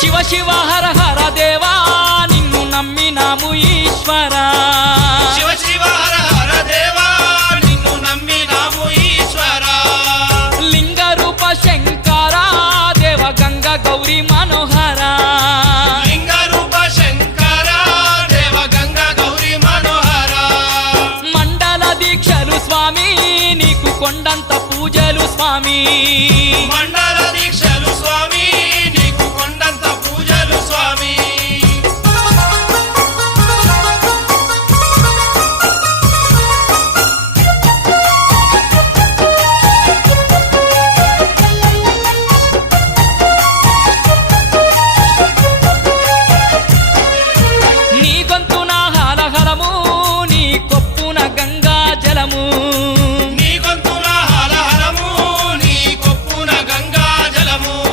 శివ శివ హర హర దేవా నిన్ను నమ్మినాము ఈశ్వరా శివ శివ హర హర దేవా నిన్ను నమ్మినాము ఈశ్వరా లింగ రూప శంకరా దేవ గంగ గౌరీ